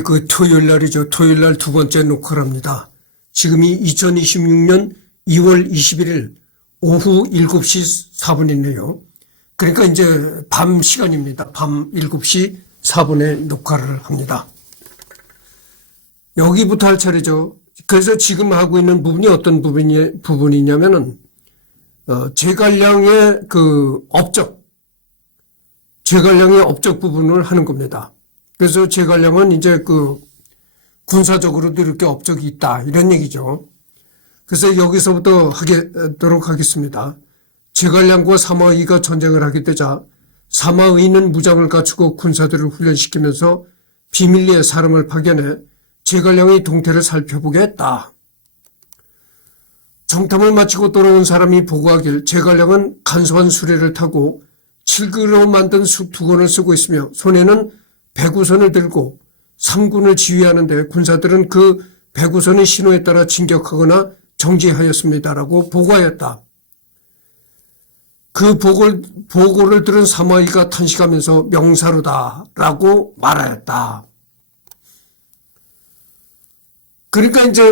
우리 그 토요일 날이죠. 토요일 날 두 번째 녹화를 합니다. 지금이 2026년 2월 21일 오후 7시 4분이네요. 그러니까 이제 밤 시간입니다. 밤 7시 4분에 녹화를 합니다. 여기부터 할 차례죠. 그래서 지금 하고 있는 부분이 어떤 부분이냐면은, 제갈량의 제갈량의 업적 부분을 하는 겁니다. 그래서 제갈량은 이제 군사적으로도 이렇게 업적이 있다, 이런 얘기죠. 그래서 여기서부터 하도록 하겠습니다. 제갈량과 사마의가 전쟁을 하게 되자 사마의는 무장을 갖추고 군사들을 훈련시키면서 비밀리에 사람을 파견해 제갈량의 동태를 살펴보게 했다. 정탐을 마치고 돌아온 사람이 보고하길 제갈량은 간소한 수레를 타고 칠그로 만든 두건을 쓰고 있으며 손에는 배구선을 들고 삼군을 지휘하는데 군사들은 그 배구선의 신호에 따라 진격하거나 정지하였습니다라고 보고하였다. 그 보고를 들은 사마의가 탄식하면서 명사로다라고 말하였다. 그러니까 이제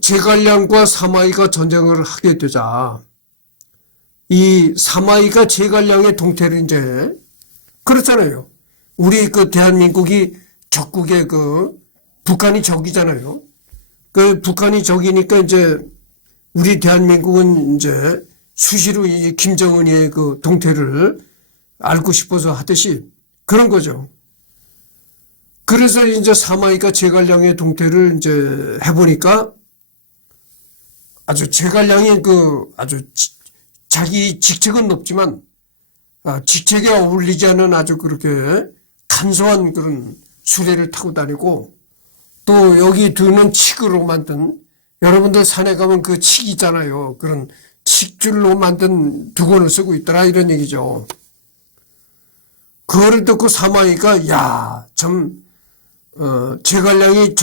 제갈량과 사마의가 전쟁을 하게 되자 이 사마의가 제갈량의 동태를 이제 그렇잖아요. 우리 대한민국이 적국의 북한이 적이잖아요. 북한이 적이니까 이제 우리 대한민국은 이제 수시로 이 김정은의 동태를 앓고 싶어서 하듯이 그런 거죠. 그래서 이제 사마의가 제갈량의 동태를 이제 해보니까 아주 제갈량이 아주 자기 직책은 높지만 직책에 어울리지 않은 아주 그렇게 간소한 그런 수레를 타고 다니고 또 여기 두는 칡으로 만든 여러분들 산에 가면 그 칡 있잖아요. 그런 칡줄로 만든 두건을 쓰고 있더라 이런 얘기죠. 그거를 듣고 사마의가 제갈량이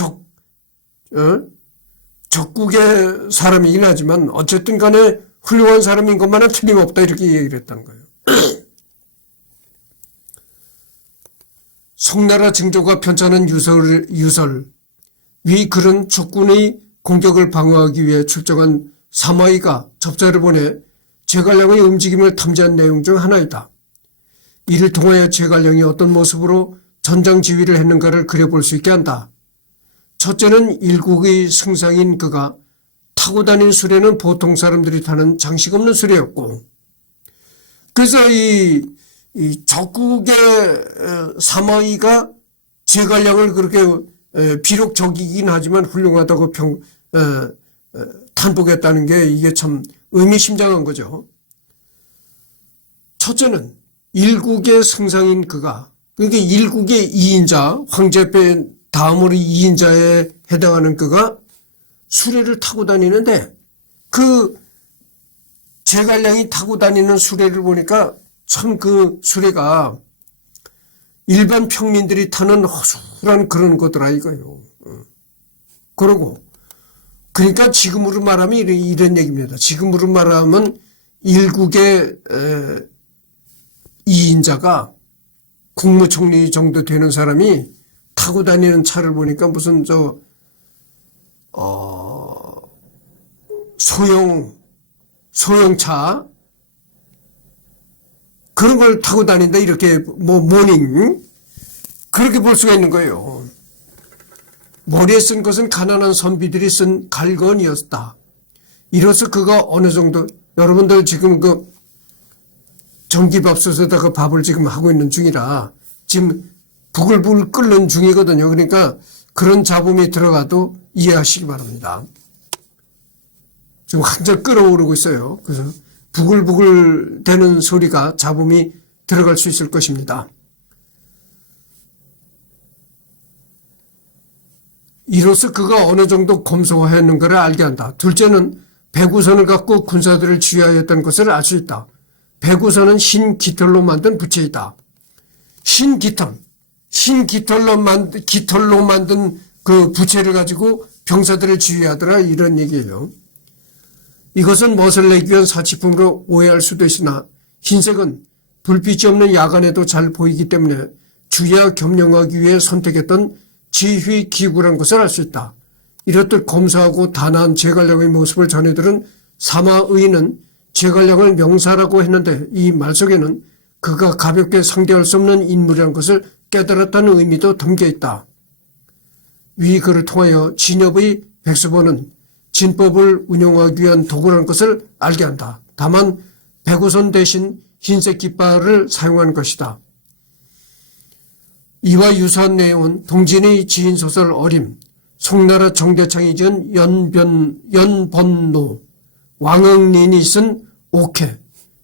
적국의 사람이긴 하지만 어쨌든 간에 훌륭한 사람인 것만은 틀림없다 이렇게 얘기를 했다는 거예요. 송나라 증조가 편찬한 유설 위 글은 적군의 공격을 방어하기 위해 출정한 사마의가 접자를 보내 제갈량의 움직임을 탐지한 내용 중 하나이다. 이를 통하여 제갈량이 어떤 모습으로 전장 지휘를 했는가를 그려볼 수 있게 한다. 첫째는 일국의 승상인 그가 타고 다닌 수레는 보통 사람들이 타는 장식 없는 수레였고, 그래서 이 적국의 사마의가 제갈량을 그렇게 비록 적이긴 하지만 훌륭하다고 탄복했다는 게 이게 참 의미심장한 거죠. 첫째는 일국의 승상인 그가, 그러니까 일국의 2인자, 황제배 다음으로 2인자에 해당하는 그가 수레를 타고 다니는데 제갈량이 타고 다니는 수레를 보니까 참 그 수레가 일반 평민들이 타는 허술한 그런 거더라 이거요. 그러니까 지금으로 말하면 이런 얘기입니다. 지금으로 말하면 일국의 2인자가 국무총리 정도 되는 사람이 타고 다니는 차를 보니까 무슨 소형차 그런 걸 타고 다닌다 이렇게 모닝 그렇게 볼 수가 있는 거예요. 머리에 쓴 것은 가난한 선비들이 쓴 갈건이었다. 이로써 그가 어느 정도 여러분들 지금 전기밥솥에다가 밥을 지금 하고 있는 중이라 지금 부글부글 끓는 중이거든요. 그러니까 그런 잡음이 들어가도 이해하시기 바랍니다. 지금 한참 끓어오르고 있어요. 그래서 부글부글 되는 소리가 잡음이 들어갈 수 있을 것입니다. 이로써 그가 어느 정도 검소했는가를 알게 한다. 둘째는 배구선을 갖고 군사들을 지휘하였던 것을 알 수 있다. 배구선은 흰깃털로 만든 부채이다. 흰깃털로 만든 그 부채를 가지고 병사들을 지휘하더라 이런 얘기예요. 이것은 멋을 내기 위한 사치품으로 오해할 수도 있으나 흰색은 불빛이 없는 야간에도 잘 보이기 때문에 주야 겸용하기 위해 선택했던 지휘기구란 것을 알 수 있다. 이렇듯 검소하고 단아한 제갈량의 모습을 전해들은 사마의인은 제갈량을 명사라고 했는데 이 말 속에는 그가 가볍게 상대할 수 없는 인물이라는 것을 깨달았다는 의미도 담겨있다. 위 글을 통하여 진엽의 백수보는 진법을 운용하기 위한 도구라는 것을 알게 한다. 다만 백우선 대신 흰색 깃발을 사용한 것이다. 이와 유사한 내용은 동진의 지인소설 어림, 송나라 정대창이 지은 연번노, 왕응린이 쓴 옥회,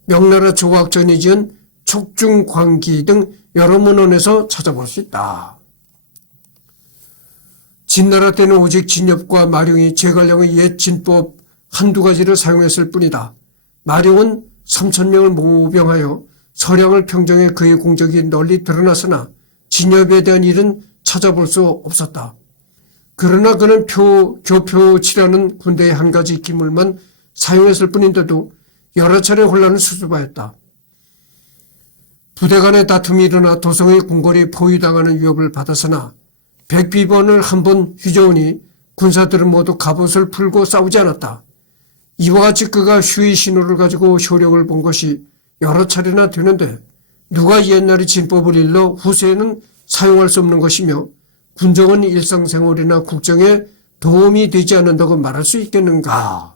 명나라 조학전이 지은 촉중광기 등 여러 문헌에서 찾아볼 수 있다. 진나라 때는 오직 진엽과 마룡이 제갈량의 옛 진법 한두 가지를 사용했을 뿐이다. 마룡은 3,000명을 모병하여 서량을 평정해 그의 공적이 널리 드러났으나 진엽에 대한 일은 찾아볼 수 없었다. 그러나 그는 교표치라는 군대의 한 가지 기물만 사용했을 뿐인데도 여러 차례 혼란을 수습하였다. 부대 간의 다툼이 일어나 도성의 궁궐이 포위당하는 위협을 받았으나 백비번을 한 번 휘저으니 군사들은 모두 갑옷을 풀고 싸우지 않았다. 이와 같이 그가 휴의 신호를 가지고 효력을 본 것이 여러 차례나 되는데 누가 옛날의 진법을 일러 후세에는 사용할 수 없는 것이며 군정은 일상생활이나 국정에 도움이 되지 않는다고 말할 수 있겠는가?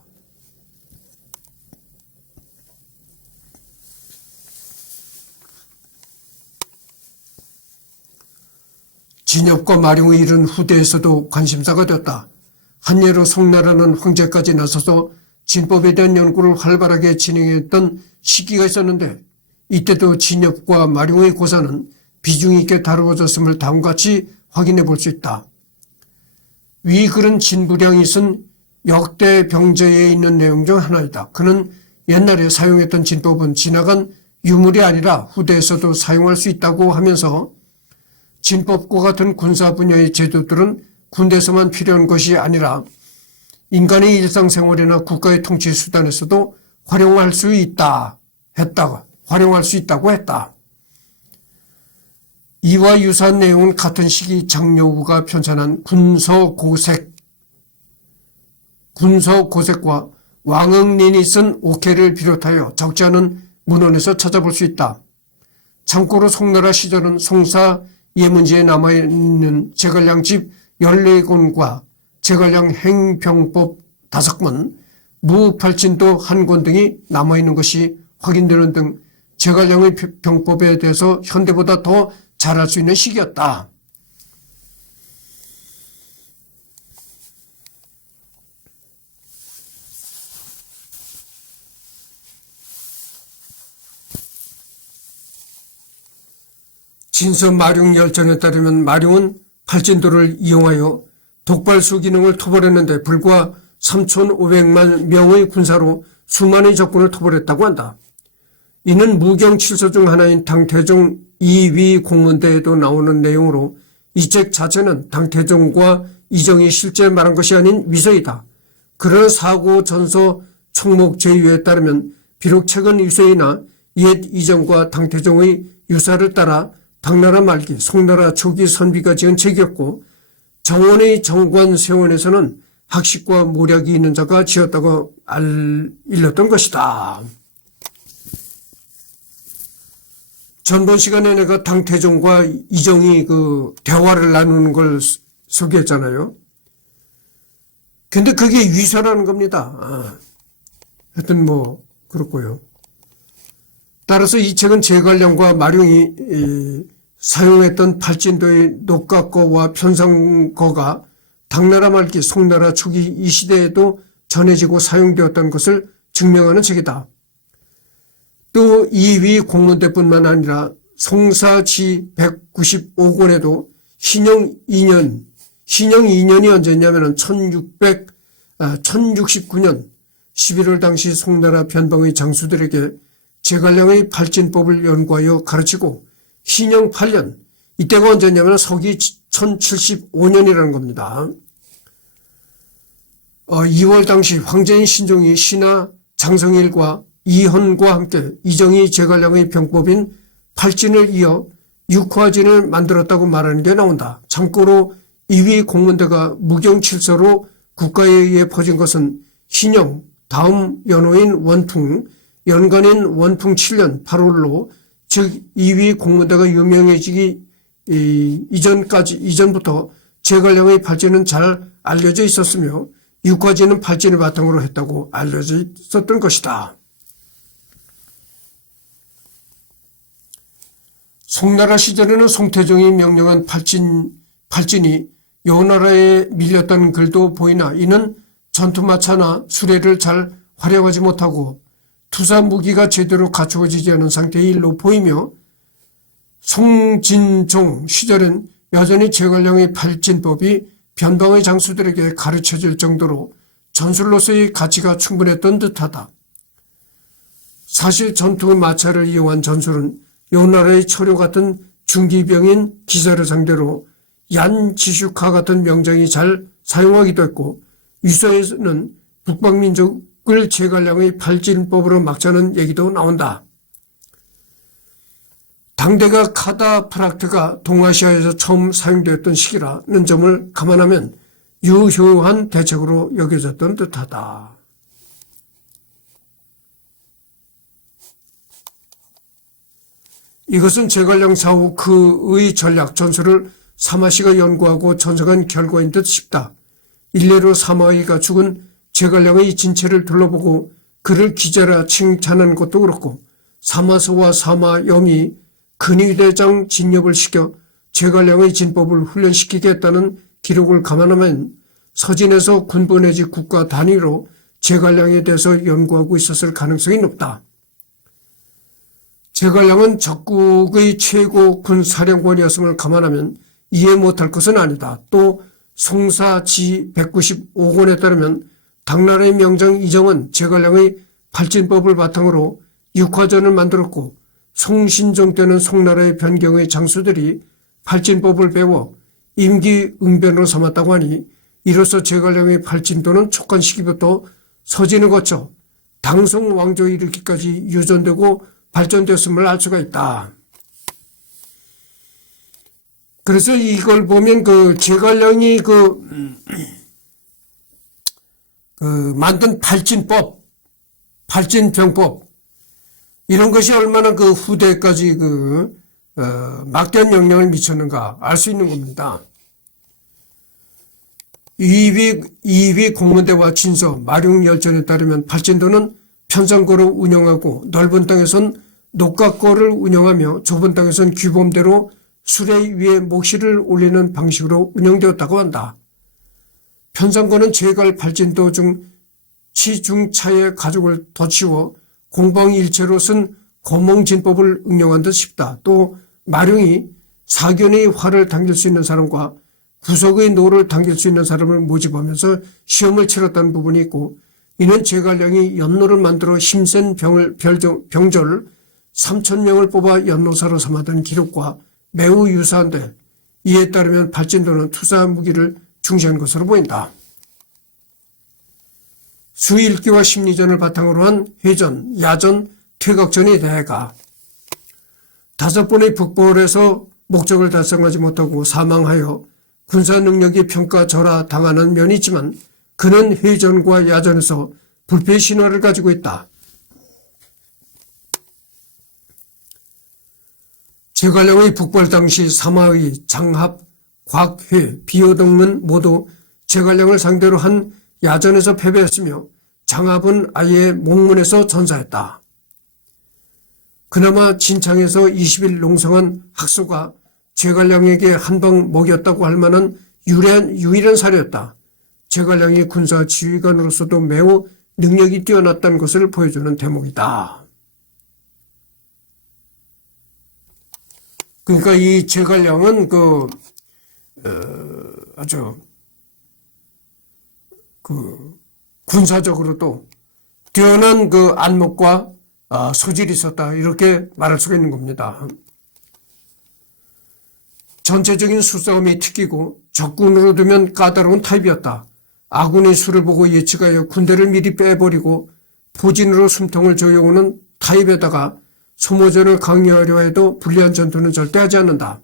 진엽과 마룡의 일은 후대에서도 관심사가 되었다. 한 예로 송나라는 황제까지 나서서 진법에 대한 연구를 활발하게 진행했던 시기가 있었는데 이때도 진엽과 마룡의 고사는 비중 있게 다루어졌음을 다음과 같이 확인해 볼 수 있다. 위 글은 진부량이 쓴 역대 병제에 있는 내용 중 하나이다. 그는 옛날에 사용했던 진법은 지나간 유물이 아니라 후대에서도 사용할 수 있다고 하면서 진법과 같은 군사 분야의 제도들은 군대에서만 필요한 것이 아니라 인간의 일상생활이나 국가의 통치 수단에서도 활용할 수 있다고 했다. 이와 유사한 내용은 같은 시기 장려우가 편찬한 군서고색과 왕응린이 쓴 옥회를 비롯하여 적지 않은 문헌에서 찾아볼 수 있다. 참고로 송나라 시절은 송사 예문지에 남아있는 제갈량집 14권과 제갈량 행병법 5권, 무팔진도 1권 등이 남아있는 것이 확인되는 등 제갈량의 병법에 대해서 현대보다 더 잘할 수 있는 시기였다. 진서 마룡 열전에 따르면 마룡은 팔진도를 이용하여 독발수 기능을 토벌했는데 불과 3,500만 명의 군사로 수만의 적군을 토벌했다고 한다. 이는 무경 7서 중 하나인 당태종 2위 공문대에도 나오는 내용으로 이 책 자체는 당태종과 이정이 실제 말한 것이 아닌 위서이다. 그러나 사고 전서 총목 제2회에 따르면 비록 책은 위서이나 옛 이정과 당태종의 유사를 따라 당나라 말기, 송나라 초기 선비가 지은 책이었고 정원의 정관세원에서는 학식과 모략이 있는 자가 지었다고 일렀던 것이다. 전번 시간에 내가 당태종과 이정이 그 대화를 나누는 걸 소개했잖아요. 근데 그게 위서라는 겁니다. 하여튼 뭐 그렇고요. 따라서 이 책은 제갈량과 마룡이 사용했던 팔진도의 녹각거와 편성거가 당나라 말기 송나라 초기 이 시대에도 전해지고 사용되었던 것을 증명하는 책이다. 또 이위 공문대뿐만 아니라 송사지 195권에도 신영 2년이 언제냐면 1069년 11월 당시 송나라 변방의 장수들에게 제갈량의 팔진법을 연구하여 가르치고 신영 8년, 이때가 언제냐면 서기 1075년이라는 겁니다. 2월 당시 황제인 신종이 신하 장성일과 이헌과 함께 이정이 제갈량의 병법인 팔진을 이어 육화진을 만들었다고 말하는 게 나온다. 참고로 이위 공문대가 무경칠서로 국가에 의해 퍼진 것은 신형 다음 연호인 원풍 연간인 원풍 7년 8월로 즉 이위 공문대가 유명해지기 이전부터 제갈량의 발진은 잘 알려져 있었으며 육화진은 발진을 바탕으로 했다고 알려져 있었던 것이다. 송나라 시절에는 송태종이 명령한 발진이 여나라에 밀렸다는 글도 보이나 이는 전투마차나 수레를 잘 활용하지 못하고 투사 무기가 제대로 갖추어지지 않은 상태의 일로 보이며 송진종 시절엔 여전히 제갈량의 발진법이 변방의 장수들에게 가르쳐질 정도로 전술로서의 가치가 충분했던 듯하다. 사실 전투 마차를 이용한 전술은 여나라의 철효 같은 중기병인 기사를 상대로 얀지슈카 같은 명장이 잘 사용하기도 했고 유서에서는 북방민족을 제갈량의 발진법으로 막자는 얘기도 나온다. 당대가 카타프락트가 동아시아에서 처음 사용되었던 시기라는 점을 감안하면 유효한 대책으로 여겨졌던 듯하다. 이것은 제갈량 사후 그의 전략 전술을 사마씨가 연구하고 전성한 결과인 듯 싶다. 일례로 사마이가 죽은 제갈량의 진체를 둘러보고 그를 기자라 칭찬한 것도 그렇고 사마소와 사마염이 근위대장 진nhập을 시켜 제갈량의 진법을 훈련시키게 했다는 기록을 감안하면 서진에서 군부 내지 국가 단위로 제갈량에 대해서 연구하고 있었을 가능성이 높다. 제갈량은 적국의 최고 군사령관이었음을 감안하면 이해 못할 것은 아니다. 또 송사지 195권에 따르면 당나라의 명장 이정은 제갈량의 발진법을 바탕으로 육화전을 만들었고 송신종 때는 송나라의 변경의 장수들이 발진법을 배워 임기응변으로 삼았다고 하니 이로써 제갈량의 발진도는 촉간 시기부터 서진을 거쳐 당송 왕조에 이르기까지 유전되고 발전되었음을 알 수가 있다. 그래서 이걸 보면 제갈량이 만든 발진법, 발진병법 이런 것이 얼마나 후대까지 막대한 영향을 미쳤는가 알 수 있는 겁니다. 이위 공문대와 진서, 마룡열전에 따르면 발진도는 편성고를 운영하고 넓은 땅에선 녹각고를 운영하며 좁은 땅에선 규범대로 수레 위에 몫을 올리는 방식으로 운영되었다고 한다. 편성고는 제갈 발진도 중 치중차의 가죽을 덧씌워 공방일체로 쓴 거몽진법을 응용한 듯 싶다. 또 마룡이 사견의 활을 당길 수 있는 사람과 구석의 노를 당길 수 있는 사람을 모집하면서 시험을 치렀다는 부분이 있고 이는 제갈량이 연노를 만들어 힘센 병절 3,000명을 뽑아 연노사로 삼았던 기록과 매우 유사한데 이에 따르면 발진도는 투사 무기를 중시한 것으로 보인다. 수일기와 심리전을 바탕으로 한 회전, 야전, 퇴각전의 대가 5번의 북벌에서 목적을 달성하지 못하고 사망하여 군사 능력이 평가절하 당하는 면이 있지만 그는 회전과 야전에서 불패 신화를 가지고 있다. 제갈량의 북벌 당시 사마의 장합, 곽회, 비호 등은 모두 제갈량을 상대로 한 야전에서 패배했으며 장합은 아예 목문에서 전사했다. 그나마 진창에서 20일 농성한 학소가 제갈량에게 한 방 먹였다고 할 만한 유일한 사례였다. 제갈량이 군사 지휘관으로서도 매우 능력이 뛰어났다는 것을 보여주는 대목이다. 그러니까 이 제갈량은 아주 군사적으로도 뛰어난 안목과 소질이 있었다. 이렇게 말할 수가 있는 겁니다. 전체적인 수싸움이 특기고 적군으로 두면 까다로운 타입이었다. 아군의 수를 보고 예측하여 군대를 미리 빼버리고 포진으로 숨통을 조여오는 타입에다가 소모전을 강요하려 해도 불리한 전투는 절대 하지 않는다.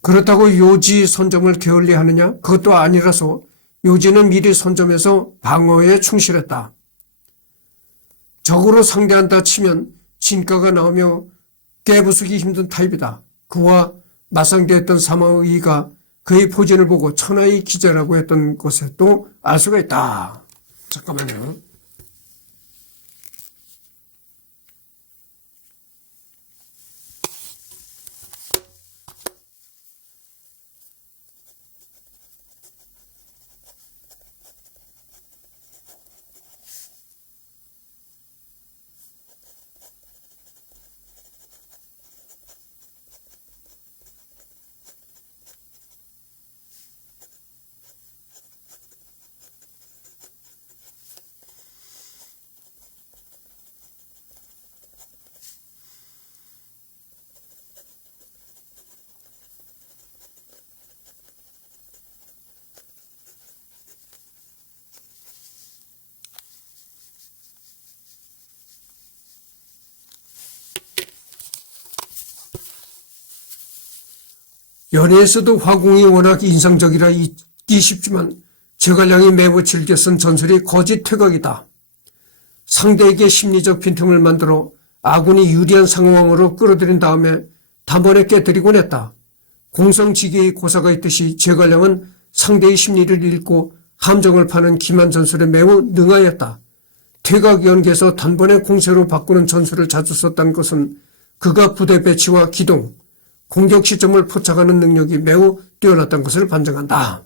그렇다고 요지 선점을 게을리하느냐? 그것도 아니라서 요지는 미리 선점해서 방어에 충실했다. 적으로 상대한다 치면 진가가 나오며 깨부수기 힘든 타입이다. 그와 맞상대했던 사마의가 그의 포진을 보고 천하의 기자라고 했던 것에 또 알 수가 있다. 잠깐만요. 연예에서도 화궁이 워낙 인상적이라 잊기 쉽지만 제갈량이 매우 즐겨 쓴 전설이 거짓 퇴각이다. 상대에게 심리적 빈틈을 만들어 아군이 유리한 상황으로 끌어들인 다음에 단번에 깨뜨리곤 했다. 공성지계의 고사가 있듯이 제갈량은 상대의 심리를 읽고 함정을 파는 기만 전술에 매우 능하였다. 퇴각 연계에서 단번에 공세로 바꾸는 전술을 자주 썼다는 것은 그가 부대 배치와 기동, 공격 시점을 포착하는 능력이 매우 뛰어났던 것을 반증한다.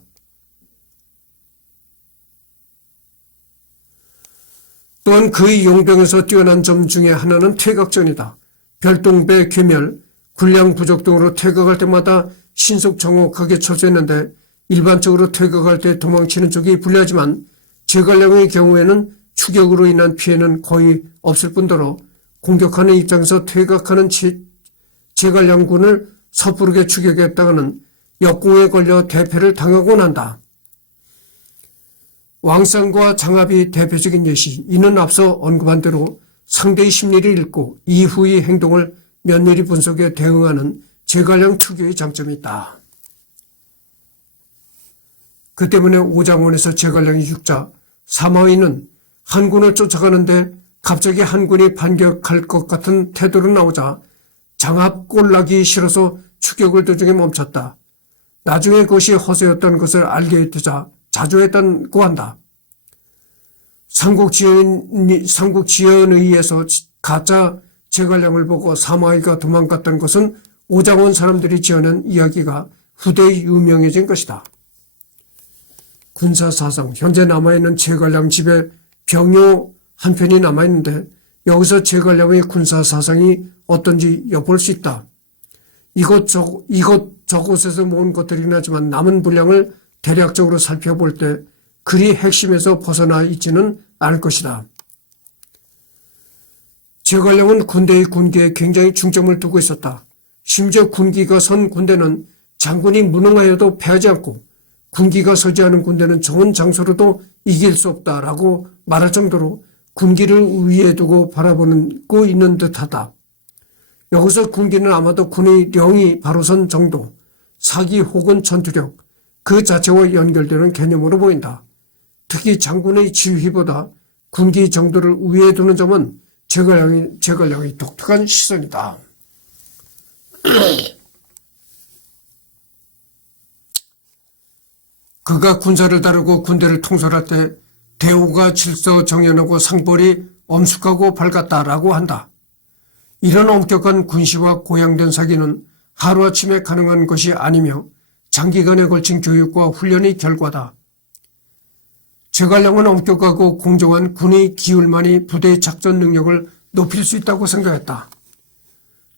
또한 그의 용병에서 뛰어난 점 중에 하나는 퇴각전이다. 별동배, 괴멸, 군량 부족 등으로 퇴각할 때마다 신속 정확하게 처수했는데 일반적으로 퇴각할 때 도망치는 쪽이 불리하지만 제갈량의 경우에는 추격으로 인한 피해는 거의 없을 뿐더러 공격하는 입장에서 퇴각하는 제갈량군을 섣부르게 추격했다가는 역공에 걸려 대패를 당하곤 한다. 왕상과 장합이 대표적인 예시. 이는 앞서 언급한 대로 상대의 심리를 읽고 이후의 행동을 면밀히 분석해 대응하는 제갈량 특유의 장점이 있다. 그 때문에 오장원에서 제갈량의 육자 사마의는 한군을 쫓아가는데 갑자기 한군이 반격할 것 같은 태도로 나오자 장합 꼴나기 싫어서 추격을 도중에 멈췄다. 나중에 그것이 허세였던 것을 알게 되자 자조했다고 한다. 삼국지연에 의해서 가짜 제갈량을 보고 사마의가 도망갔던 것은 오장원 사람들이 지어낸 이야기가 후대에 유명해진 것이다. 군사사상, 현재 남아있는 제갈량 집에 병요 한 편이 남아있는데 여기서 제갈량의 군사사상이 어떤지 엿볼 수 있다. 이것저것에서 모은 것들이긴 하지만 남은 분량을 대략적으로 살펴볼 때 그리 핵심에서 벗어나 있지는 않을 것이다. 제갈량은 군대의 군기에 굉장히 중점을 두고 있었다. 심지어 군기가 선 군대는 장군이 무능하여도 패하지 않고 군기가 서지 않은 군대는 좋은 장소로도 이길 수 없다라고 말할 정도로 군기를 위에 두고 바라보고 있는 듯하다. 여기서 군기는 아마도 군의 령이 바로 선 정도, 사기 혹은 전투력, 그 자체와 연결되는 개념으로 보인다. 특히 장군의 지휘보다 군기 정도를 위에 두는 점은 제갈량의 독특한 시선이다. 그가 군사를 다루고 군대를 통솔할 때 대우가 질서 정연하고 상벌이 엄숙하고 밝았다라고 한다. 이런 엄격한 군시와 고양된 사기는 하루아침에 가능한 것이 아니며 장기간에 걸친 교육과 훈련의 결과다. 제갈량은 엄격하고 공정한 군의 기율만이 부대의 작전 능력을 높일 수 있다고 생각했다.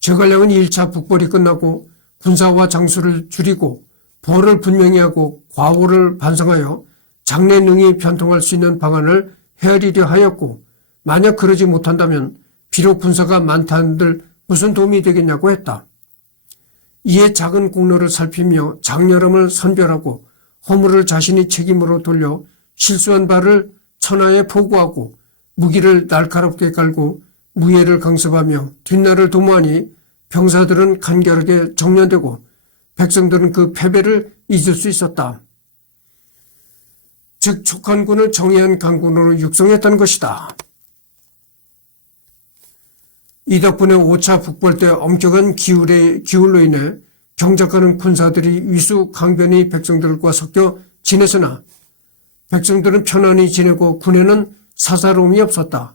제갈량은 1차 북벌이 끝나고 군사와 장수를 줄이고 보를 분명히 하고 과오를 반성하여 장래 능히 변통할 수 있는 방안을 헤아리려 하였고 만약 그러지 못한다면 비록 군사가 많다 한들 무슨 도움이 되겠냐고 했다. 이에 작은 공로를 살피며 장렬함을 선별하고 허물을 자신이 책임으로 돌려 실수한 바를 천하에 포고하고 무기를 날카롭게 깔고 무예를 강습하며 뒷날을 도모하니 병사들은 간결하게 정련되고 백성들은 그 패배를 잊을 수 있었다. 즉 촉한군을 정의한 강군으로 육성했다는 것이다. 이 덕분에 5차 북벌 때 엄격한 기울로 인해 경작하는 군사들이 위수 강변의 백성들과 섞여 지냈으나 백성들은 편안히 지내고 군에는 사사로움이 없었다.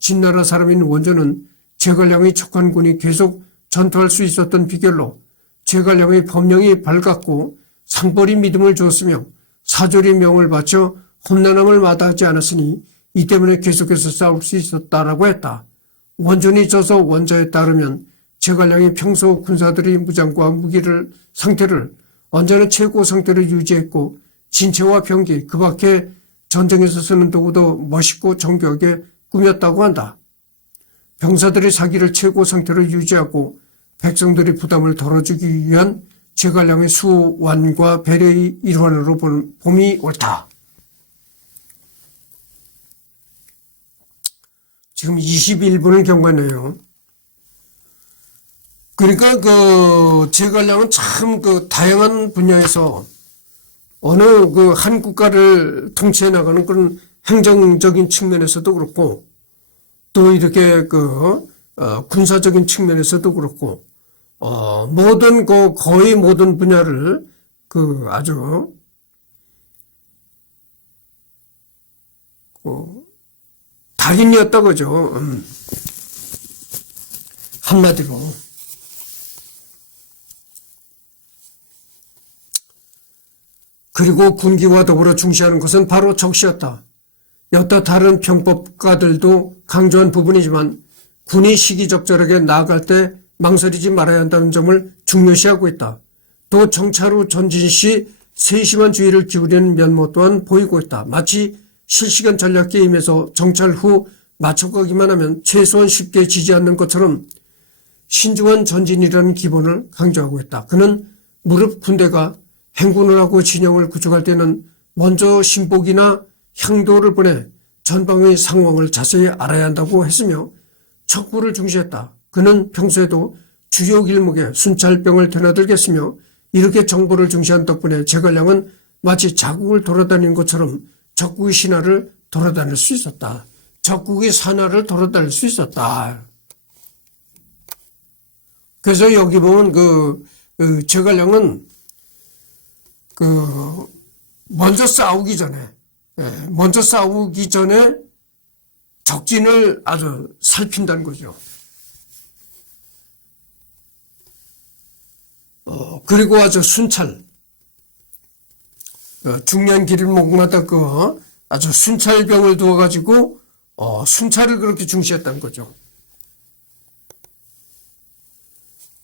진나라 사람인 원조는 제갈량의 촉한군이 계속 전투할 수 있었던 비결로 제갈량의 법령이 밝았고 상벌이 믿음을 주었으며 사절이 명을 바쳐 험난함을 마다하지 않았으니 이 때문에 계속해서 싸울 수 있었다라고 했다. 원존이 져서 원자에 따르면 제갈량이 평소 군사들의 무장과 무기를 상태를 언제나 최고 상태로 유지했고 진체와 병기 그 밖에 전쟁에서 쓰는 도구도 멋있고 정교하게 꾸몄다고 한다. 병사들의 사기를 최고 상태로 유지하고 백성들의 부담을 덜어주기 위한 제갈량의 수완과 배려의 일환으로 봄이 옳다. 지금 21분을 경과했네요. 그러니까 제갈량은 참 다양한 분야에서 어느 한 국가를 통치해 나가는 그런 행정적인 측면에서도 그렇고 또 이렇게 군사적인 측면에서도 그렇고 거의 모든 분야를 아주 달인이었다 그죠. 한마디로. 그리고 군기와 더불어 중시하는 것은 바로 적시였다. 여타 다른 병법가들도 강조한 부분이지만 군이 시기적절하게 나아갈 때 망설이지 말아야 한다는 점을 중요시하고 있다. 또 정찰 후 전진 시 세심한 주의를 기울이는 면모 또한 보이고 있다. 마치 실시간 전략 게임에서 정찰 후 맞춰가기만 하면 최소한 쉽게 지지 않는 것처럼 신중한 전진이라는 기본을 강조하고 있다. 그는 무릎 군대가 행군을 하고 진영을 구축할 때는 먼저 신복이나 향도를 보내 전방의 상황을 자세히 알아야 한다고 했으며 척구를 중시했다. 그는 평소에도 주요 길목에 순찰병을 드나들겠으며 이렇게 정보를 중시한 덕분에 제갈량은 마치 자국을 돌아다니는 것처럼 적국의 신하를 돌아다닐 수 있었다. 적국의 산하를 돌아다닐 수 있었다. 그래서 여기 보면 제갈량은 먼저 싸우기 전에 적진을 아주 살핀다는 거죠. 그리고 아주 순찰, 중요한 길목마다 아주 순찰병을 두어가지고 순찰을 그렇게 중시했다는 거죠.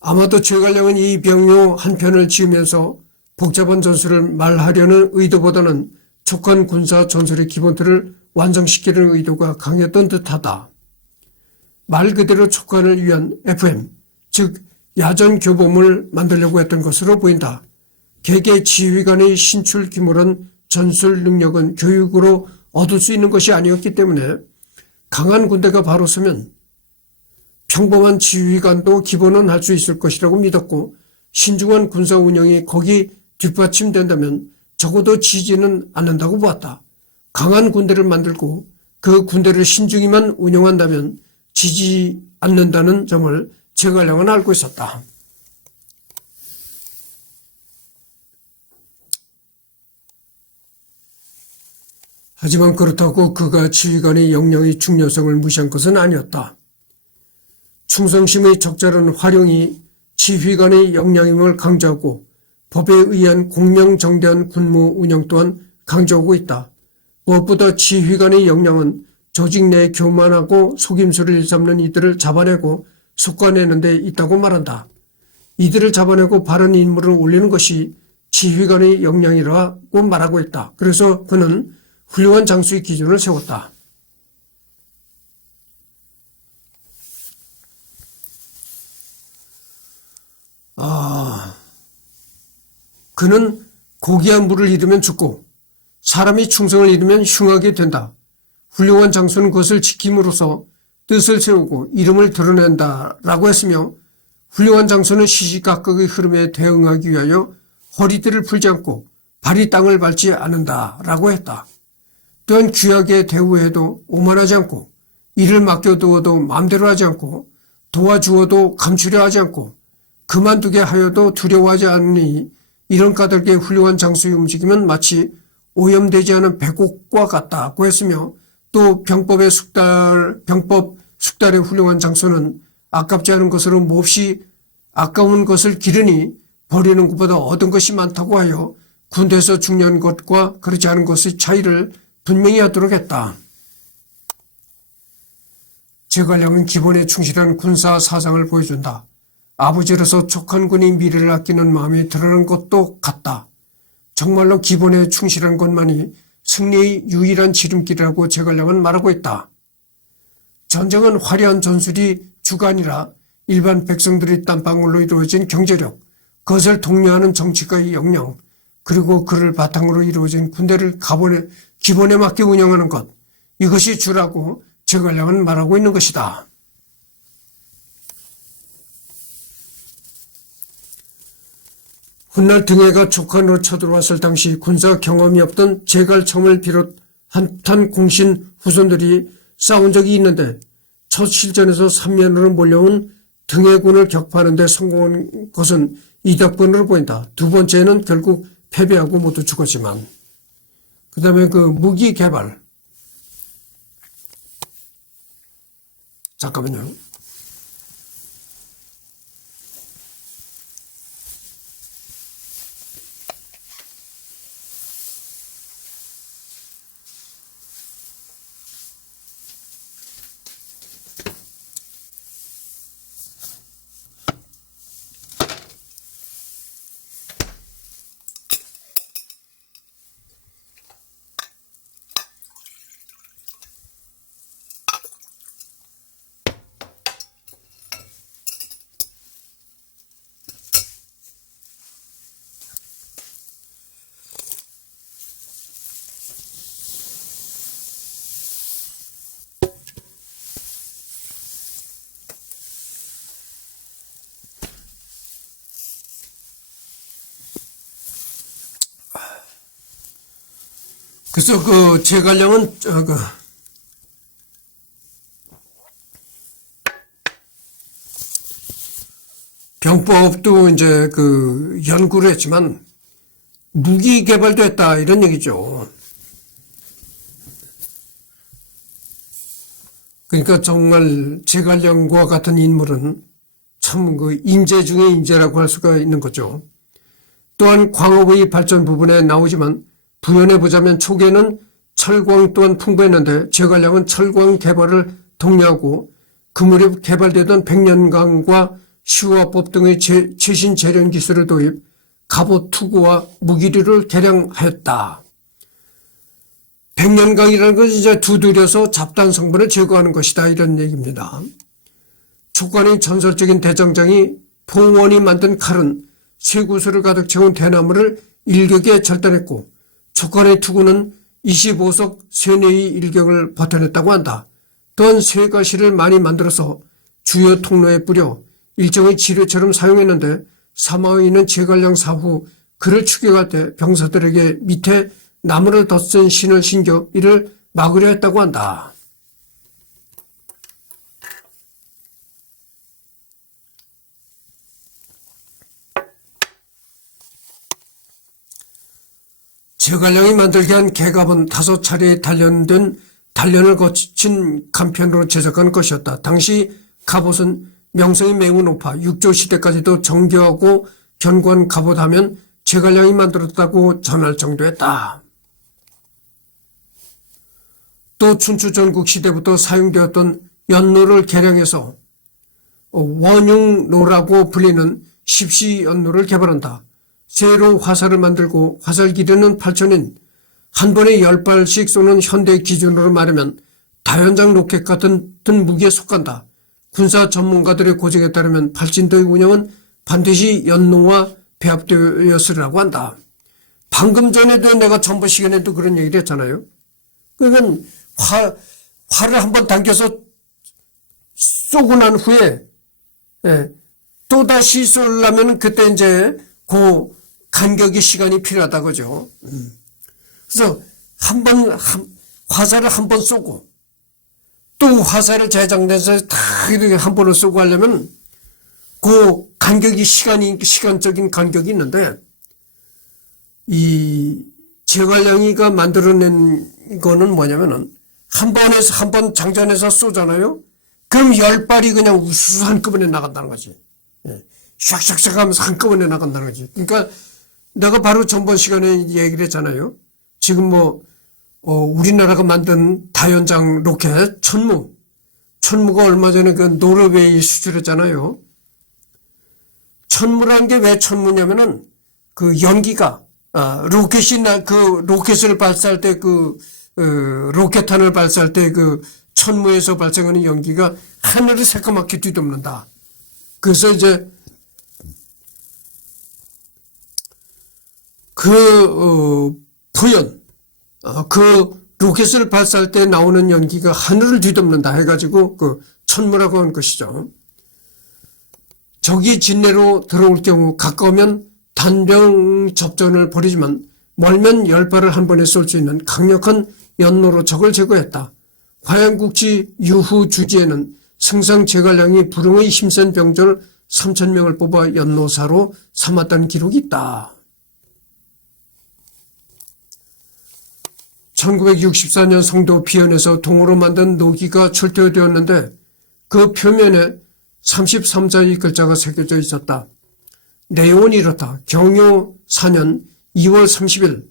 아마도 제갈량은 이 병요 한 편을 지으면서 복잡한 전술을 말하려는 의도보다는 촉한 군사 전술의 기본틀을 완성시키는 의도가 강했던 듯하다. 말 그대로 촉한을 위한 FM, 즉 야전 교범을 만들려고 했던 것으로 보인다. 개개 지휘관의 신출 기물은 전술 능력은 교육으로 얻을 수 있는 것이 아니었기 때문에 강한 군대가 바로 서면 평범한 지휘관도 기본은 할 수 있을 것이라고 믿었고 신중한 군사 운영이 거기 뒷받침된다면 적어도 지지는 않는다고 보았다. 강한 군대를 만들고 그 군대를 신중히만 운영한다면 지지 않는다는 점을 제갈량은 알고 있었다. 하지만 그렇다고 그가 지휘관의 역량의 중요성을 무시한 것은 아니었다. 충성심의 적절한 활용이 지휘관의 역량임을 강조하고 법에 의한 공명정대한 군무 운영 또한 강조하고 있다. 무엇보다 지휘관의 역량은 조직 내 교만하고 속임수를 일삼는 이들을 잡아내고 속아내는 데 있다고 말한다. 이들을 잡아내고 바른 인물을 올리는 것이 지휘관의 역량이라고 말하고 있다. 그래서 그는 훌륭한 장수의 기준을 세웠다. 그는 고귀한 물을 잃으면 죽고 사람이 충성을 잃으면 흉하게 된다. 훌륭한 장수는 그것을 지킴으로써 뜻을 세우고 이름을 드러낸다라고 했으며 훌륭한 장소는 시시각각의 흐름에 대응하기 위하여 허리띠를 풀지 않고 발이 땅을 밟지 않는다라고 했다. 또한 귀하게 대우해도 오만하지 않고 일을 맡겨두어도 마음대로 하지 않고 도와주어도 감추려 하지 않고 그만두게 하여도 두려워하지 않으니 이런 까닭의 훌륭한 장수의 움직임은 마치 오염되지 않은 백옥과 같다고 했으며 또 병법 숙달의 훌륭한 장소는 아깝지 않은 것으로 몹시 아까운 것을 기르니 버리는 것보다 얻은 것이 많다고 하여 군대에서 중요한 것과 그렇지 않은 것의 차이를 분명히 하도록 했다. 제갈량은 기본에 충실한 군사 사상을 보여준다. 아버지로서 촉한 군이 미래를 아끼는 마음이 드러난 것도 같다. 정말로 기본에 충실한 것만이 승리의 유일한 지름길이라고 제갈량은 말하고 있다. 전쟁은 화려한 전술이 주가 아니라 일반 백성들의 땀방울로 이루어진 경제력, 그것을 독려하는 정치가의 역량, 그리고 그를 바탕으로 이루어진 군대를 기본에 맞게 운영하는 것, 이것이 주라고 제갈량은 말하고 있는 것이다. 훗날 등해가 촉한으로 쳐들어왔을 당시 군사 경험이 없던 제갈청을 비롯한 공신 후손들이 싸운 적이 있는데 첫 실전에서 삼면으로 몰려온 등해군을 격파하는 데 성공한 것은 이 덕분으로 보인다. 두 번째는 결국 패배하고 모두 죽었지만. 그 다음에 그 무기 개발. 잠깐만요. 그래서 그 제갈량은 병법도 이제 그 연구를 했지만 무기 개발도 했다 이런 얘기죠. 그러니까 정말 제갈량과 같은 인물은 참 그 인재 중에 인재라고 할 수가 있는 거죠. 또한 광업의 발전 부분에 나오지만 부연해 보자면 초기에는 철광 또한 풍부했는데 제갈량은 철광 개발을 독려하고 그 무렵 개발되던 백년강과 시화법 등의 최신 재련 기술을 도입, 갑옷 투구와 무기류를 개량하였다. 백년강이라는 것은 이제 두드려서 잡단 성분을 제거하는 것이다 이런 얘기입니다. 촉관의 전설적인 대장장이 봉원이 만든 칼은 쇠구슬을 가득 채운 대나무를 일격에 절단했고 촉관의 투구는 25석 쇠뇌의 일격을 버텨냈다고 한다. 또한 쇠가시를 많이 만들어서 주요 통로에 뿌려 일종의 지뢰처럼 사용했는데 사마의는 제갈량 사후 그를 추격할 때 병사들에게 밑에 나무를 덧쓴 신을 신겨 이를 막으려 했다고 한다. 제갈량이 만들게 한 개갑은 5차례 단련을 거친 간편으로 제작한 것이었다. 당시 갑옷은 명성이 매우 높아 육조 시대까지도 정교하고 견고한 갑옷하면 제갈량이 만들었다고 전할 정도였다. 또 춘추 전국 시대부터 사용되었던 연노를 개량해서 원흉노라고 불리는 십시연노를 개발한다. 새로 화살을 만들고 화살 길이는 8,000인 한 번에 10발씩 쏘는 현대 기준으로 말하면 다연장 로켓 같은 무기에 속한다. 군사 전문가들의 고증에 따르면 팔진도의 운영은 반드시 연노와 배합되었으리라고 한다. 방금 전에도 내가 전번 시간에도 그런 얘기를 했잖아요. 그러니까 활을 한번 당겨서 쏘고 난 후에 또다시 쏘려면 그때 이제 그 간격의 시간이 필요하다 그죠. 그래서 화살을 한 번 쏘고 또 화살을 재장내서 다 이렇게 한 번을 쏘고 하려면 그 간격이 시간적인 간격이 있는데 이 제갈량이가 만들어낸 거는 뭐냐면은 한 번 장전해서 쏘잖아요. 그럼 10발이 그냥 우수수 한꺼번에 나간다는 거지. 샥샥샥 하면서 한꺼번에 나간다는 거지. 그러니까 내가 바로 전번 시간에 얘기를 했잖아요. 지금 우리나라가 만든 다연장 로켓 천무가 얼마 전에 그 노르웨이 수출했잖아요. 천무라는 게 왜 천무냐면은 그 연기가 로켓을 발사할 때 로켓탄을 발사할 때 그 천무에서 발생하는 연기가 하늘을 새까맣게 뒤덮는다. 그래서 이제 포연 로켓을 발사할 때 나오는 연기가 하늘을 뒤덮는다 해가지고 천무라고 하는 것이죠. 적이 진내로 들어올 경우 가까우면 단병 접전을 벌이지만 멀면 10발을 한 번에 쏠 수 있는 강력한 연노로 적을 제거했다. 화양국지 유후 주지에는 승상 제갈량이 불흥의 힘센 병졸 3,000명을 뽑아 연노사로 삼았다는 기록이 있다. 1964년 성도 비현에서 동으로 만든 노기가 출토되었는데 그 표면에 33자의 글자가 새겨져 있었다. 내용은 이렇다. 경효 4년 2월 30일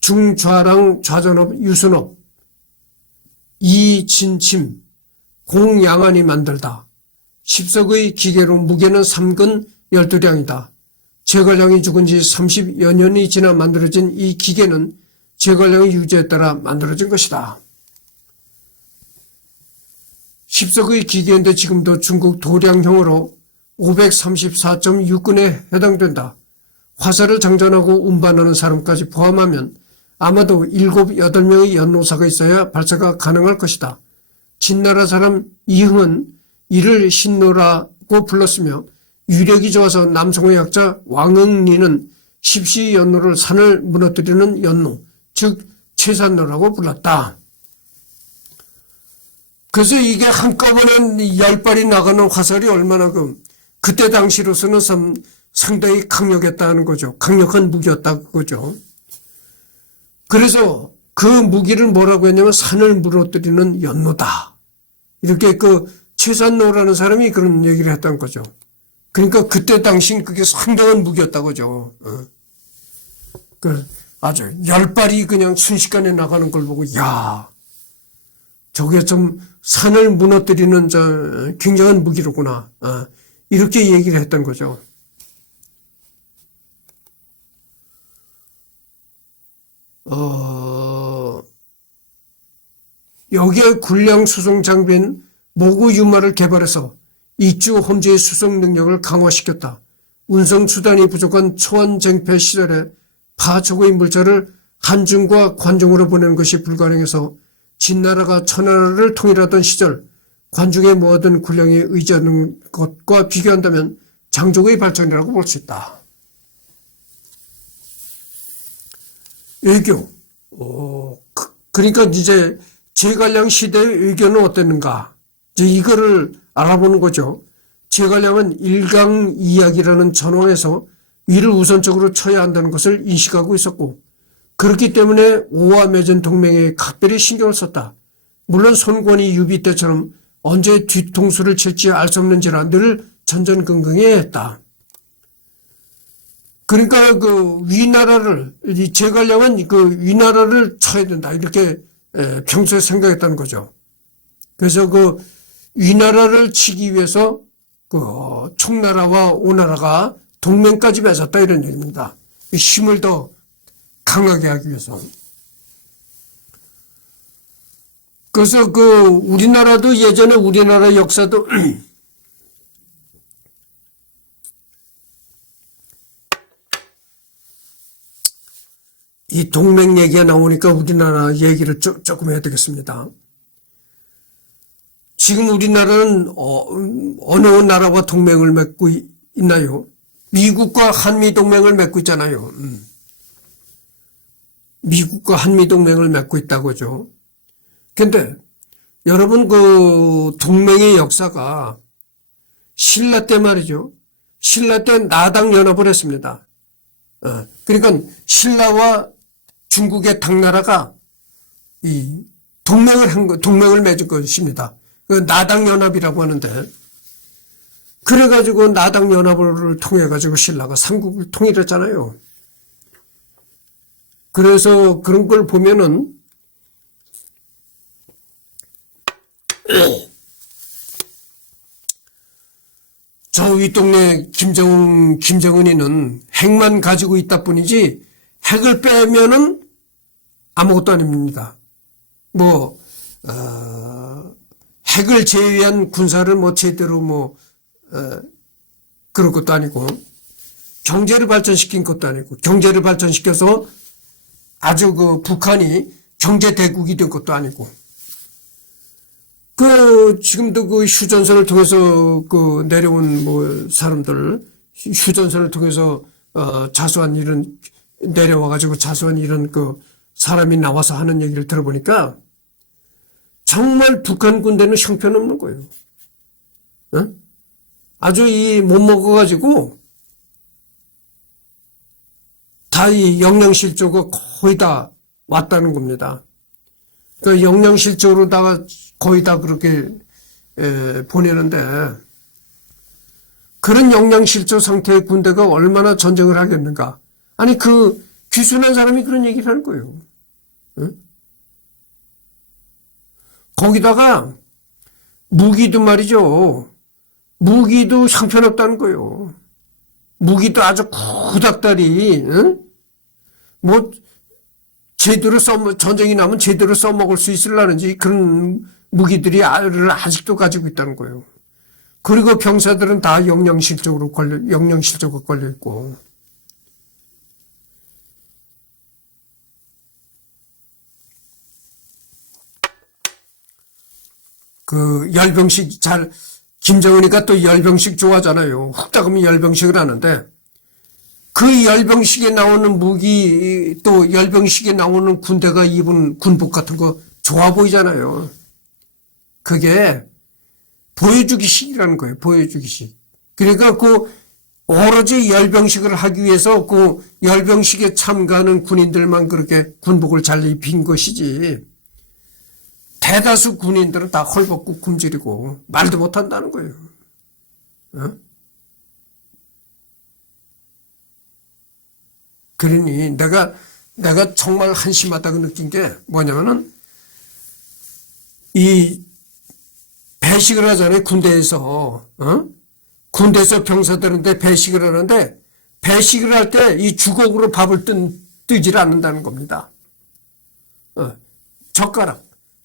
중좌랑 좌전업 유순업 이진침 공양안이 만들다. 10석의 기계로 무게는 3근 12량이다. 제갈량이 죽은 지 30여 년이 지나 만들어진 이 기계는 제갈량의 유지에 따라 만들어진 것이다. 10석의 기계인데 지금도 중국 도량형으로 534.6근에 해당된다. 화살을 장전하고 운반하는 사람까지 포함하면 아마도 7, 8명의 연노사가 있어야 발사가 가능할 것이다. 진나라 사람 이흥은 이를 신노라고 불렀으며 유력이 좋아서 남성의 학자 왕응리는 십시 연노를 산을 무너뜨리는 연노, 즉 최산노라고 불렀다. 그래서 이게 한꺼번에 10발이 나가는 화살이 얼마나 그때 당시로서는 상당히 강력했다는 거죠. 강력한 무기였다 그거죠. 그래서 그 무기를 뭐라고 했냐면 산을 무너뜨리는 연노다. 이렇게 최산노라는 사람이 그런 얘기를 했다는 거죠. 그러니까 그때 당시엔 그게 상당한 무기였다 그죠. 아주 10발이 그냥 순식간에 나가는 걸 보고 저게 좀 산을 무너뜨리는 굉장한 무기로구나. 이렇게 얘기를 했던 거죠. 여기에 군량 수송 장비인 모구 유마를 개발해서 이주 험지의 수송 능력을 강화시켰다. 운송 수단이 부족한 초원쟁패 시절에 파초의 물자를 한중과 관중으로 보내는 것이 불가능해서 진나라가 천하를 통일하던 시절 관중에 모아둔 군량에 의지하는 것과 비교한다면 장족의 발전이라고 볼 수 있다. 외교. 그러니까 이제 제갈량 시대의 외교는 어땠는가? 이제 이거를 알아보는 거죠. 제갈량은 일강이약이라는 전황에서 위를 우선적으로 쳐야 한다는 것을 인식하고 있었고 그렇기 때문에 오와 맺은 동맹에 각별히 신경을 썼다. 물론 손권이 유비 때처럼 언제 뒤통수를 칠지 알 수 없는지라 늘 전전긍긍해야 했다. 그러니까 위나라를 제갈량은 위나라를 쳐야 된다 이렇게 평소에 생각했다는 거죠. 그래서 위나라를 치기 위해서 총나라와 오나라가 동맹까지 맺었다 이런 얘기입니다. 힘을 더 강하게 하기 위해서. 그래서 우리나라도 예전에 우리나라 역사도 이 동맹 얘기가 나오니까 우리나라 얘기를 조금 해야 되겠습니다. 지금 우리나라는 어느 나라와 동맹을 맺고 있나요? 미국과 한미동맹을 맺고 있잖아요. 미국과 한미동맹을 맺고 있다고죠. 근데 여러분 그 동맹의 역사가 신라 때 말이죠. 신라 때 나당연합을 했습니다. 그러니까 신라와 중국의 당나라가 이 동맹을 맺은 것입니다. 그 나당연합이라고 하는데, 그래가지고 나당연합을 통해가지고 신라가 삼국을 통일했잖아요. 그래서 그런 걸 보면은, 저 윗동네 김정은이는 핵만 가지고 있다 뿐이지, 핵을 빼면은 아무것도 아닙니다. 핵을 제외한 군사를 제대로 그런 것도 아니고, 경제를 발전시킨 것도 아니고, 경제를 발전시켜서 아주 북한이 경제대국이 된 것도 아니고, 지금도 휴전선을 통해서 내려온 사람들, 휴전선을 통해서, 내려와가지고 자수한 이런 사람이 나와서 하는 얘기를 들어보니까, 정말 북한 군대는 형편없는 거예요. 아주 못 먹어가지고 다 이 영양실조가 거의 다 왔다는 겁니다. 그 영양실조로다가 거의 다 그렇게 보내는데, 그런 영양실조 상태의 군대가 얼마나 전쟁을 하겠는가. 아니 귀순한 사람이 그런 얘기를 하는 거예요. 거기다가 무기도 말이죠. 무기도 형편없다는 거예요. 무기도 아주 구닥다리, 제대로 전쟁이 나면 제대로 써먹을 수 있으려는지 그런 무기들이 아직도 가지고 있다는 거예요. 그리고 병사들은 다 영양실조가 걸려있고. 김정은이가 또 열병식 좋아하잖아요. 훅 잡으면 열병식을 하는데, 그 열병식에 나오는 무기, 또 열병식에 나오는 군대가 입은 군복 같은 거 좋아 보이잖아요. 그게 보여주기식이라는 거예요. 보여주기식. 그러니까 오로지 열병식을 하기 위해서 열병식에 참가하는 군인들만 그렇게 군복을 잘 입힌 것이지, 대다수 군인들은 다 헐벗고 굶주리고 말도 못한다는 거예요. 그러니 내가 정말 한심하다고 느낀 게 뭐냐면은, 이 배식을 하잖아요. 군대에서 병사들한테 배식을 하는데, 배식을 할 때 이 주걱으로 밥을 뜨질 않는다는 겁니다.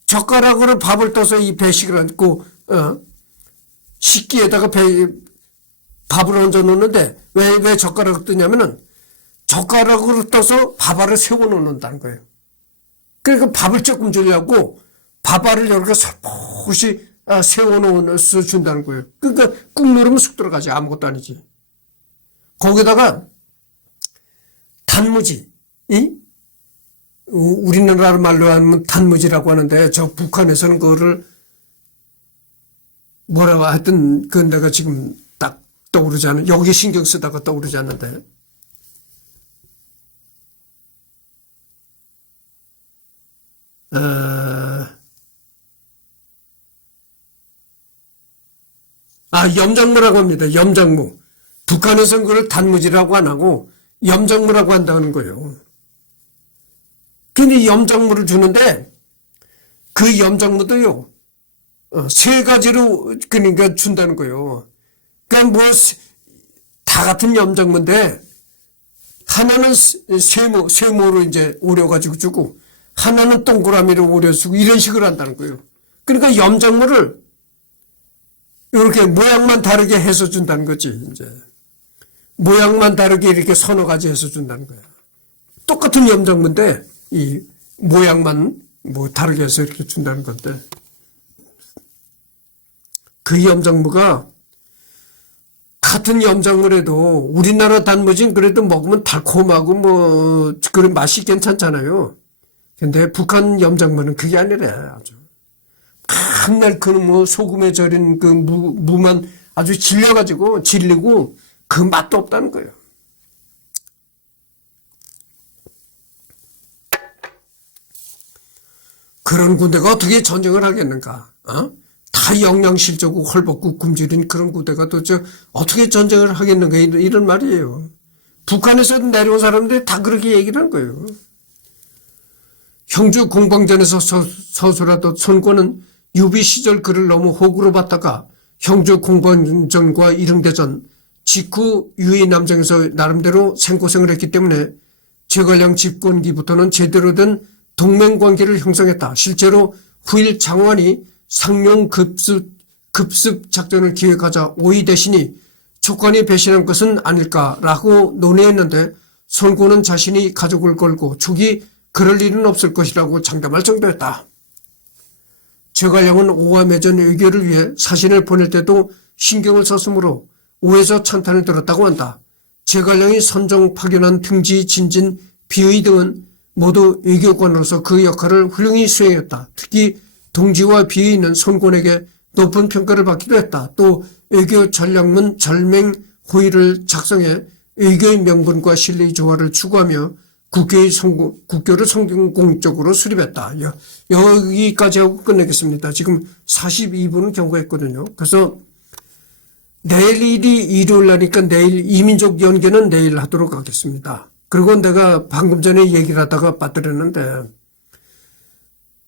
젓가락으로 밥을 떠서 이 배식을 하고, 식기에다가 밥을 얹어 놓는데, 왜 젓가락을 뜨냐면은, 젓가락으로 떠서 밥알을 세워 놓는다는 거예요. 그러니까 밥을 조금 주려고 밥알을 이렇게 살포시 세워 놓아서 준다는 거예요. 그러니까 꾹 누르면 쑥 들어가지. 아무것도 아니지. 거기다가 단무지, 우리나라 말로 하면 단무지라고 하는데, 저 북한에서는 그거를 뭐라고 하여튼 내가 지금 딱 떠오르지 않은, 여기 신경 쓰다가 떠오르지 않는데, 염장무라고 합니다. 염장무. 북한에서는 그걸 단무지라고 안 하고 염장무라고 한다는 거예요. 근데 염장무를 주는데, 그 염장무도요, 세 가지로 그러니까 준다는 거예요. 그러니까 다 같은 염장무인데, 하나는 세모로 이제 오려가지고 주고, 하나는 동그라미로 오려주고, 이런 식으로 한다는 거예요. 그러니까 염장무를 이렇게 모양만 다르게 해서 준다는 거지, 이제. 모양만 다르게 이렇게 서너 가지 해서 준다는 거야. 똑같은 염장무인데, 이 모양만 다르게 해서 이렇게 준다는 건데. 그 염장무가 같은 염장물에도 우리나라 단무지는 그래도 먹으면 달콤하고 뭐 그런 맛이 괜찮잖아요. 근데 북한 염장무는 그게 아니래. 아주 맨날 그 뭐 소금에 절인 그 무만 아주 질리고 그 맛도 없다는 거예요. 그런 군대가 어떻게 전쟁을 하겠는가? 다 영양실조고 헐벗고 굶주린 그런 군대가 도대체 어떻게 전쟁을 하겠는가? 이런 말이에요. 북한에서 내려온 사람들이 다 그렇게 얘기를 한 거예요. 형주 공방전에서 서술하던 손권은 유비 시절 그를 너무 호구로 봤다가 형주 공방전과 이릉대전 직후 유이남정에서 나름대로 생고생을 했기 때문에 제갈량 집권기부터는 제대로 된 동맹관계를 형성했다. 실제로 후일 장관이 상용 급습 작전을 기획하자 오이 대신이 촉관이 배신한 것은 아닐까라고 논의했는데 손고는 자신이 가족을 걸고 촉이 그럴 일은 없을 것이라고 장담할 정도였다. 제갈량은 오와 맺은 외교를 위해 사신을 보낼 때도 신경을 썼으므로 오에서 찬탄을 들었다고 한다. 제갈량이 선정 파견한 등지, 진진, 비의 등은 모두 외교관으로서 그 역할을 훌륭히 수행했다. 특히 동지와 비의는 손권에게 높은 평가를 받기도 했다. 또 외교 전략문 절맹 호의를 작성해 외교의 명분과 신뢰의 조화를 추구하며 국교를 성공적으로 수립했다. 여기까지 하고 끝내겠습니다. 지금 42분은 경과했거든요. 그래서 내일이 일요일 나니까 내일 이민족 연계는 내일 하도록 하겠습니다. 그리고 내가 방금 전에 얘기를 하다가 빠뜨렸는데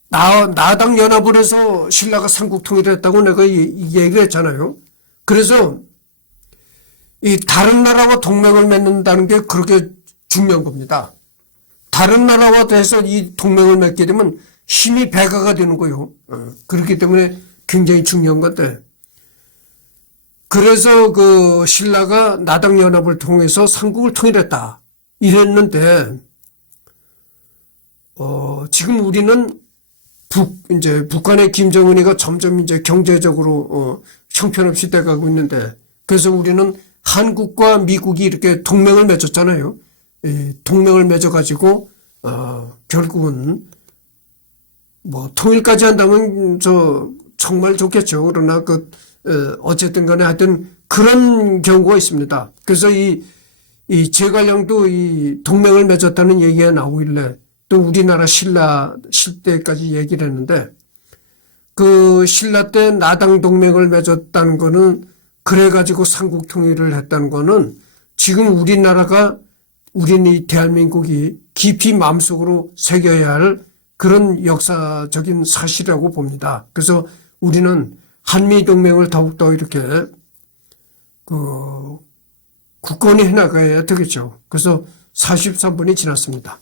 나당 연합을 해서 신라가 삼국통일을 했다고 내가 얘기를 했잖아요. 그래서 이 다른 나라와 동맹을 맺는다는 게 그렇게 중요한 겁니다. 다른 나라와 해서 이 동맹을 맺게 되면 힘이 배가가 되는 거예요. 그렇기 때문에 굉장히 중요한 건데 그래서 그 신라가 나당 연합을 통해서 삼국을 통일했다. 이랬는데 지금 우리는 이제 북한의 김정은이가 점점 이제 경제적으로 형편없이 돼가고 있는데 그래서 우리는 한국과 미국이 이렇게 동맹을 맺었잖아요. 동맹을 맺어가지고 결국은 뭐 통일까지 한다면 정말 좋겠죠. 그러나 어쨌든 간에 하여튼 그런 경우가 있습니다. 그래서 이 제갈량도 이 동맹을 맺었다는 얘기가 나오길래 또 우리나라 신라 때까지 얘기를 했는데 그 신라 때 나당 동맹을 맺었다는 거는 그래가지고 삼국 통일을 했다는 거는 지금 우리는 이 대한민국이 깊이 마음속으로 새겨야 할 그런 역사적인 사실이라고 봅니다. 그래서 우리는 한미동맹을 더욱더 이렇게 굳건히 해나가야 되겠죠. 그래서 43분이 지났습니다.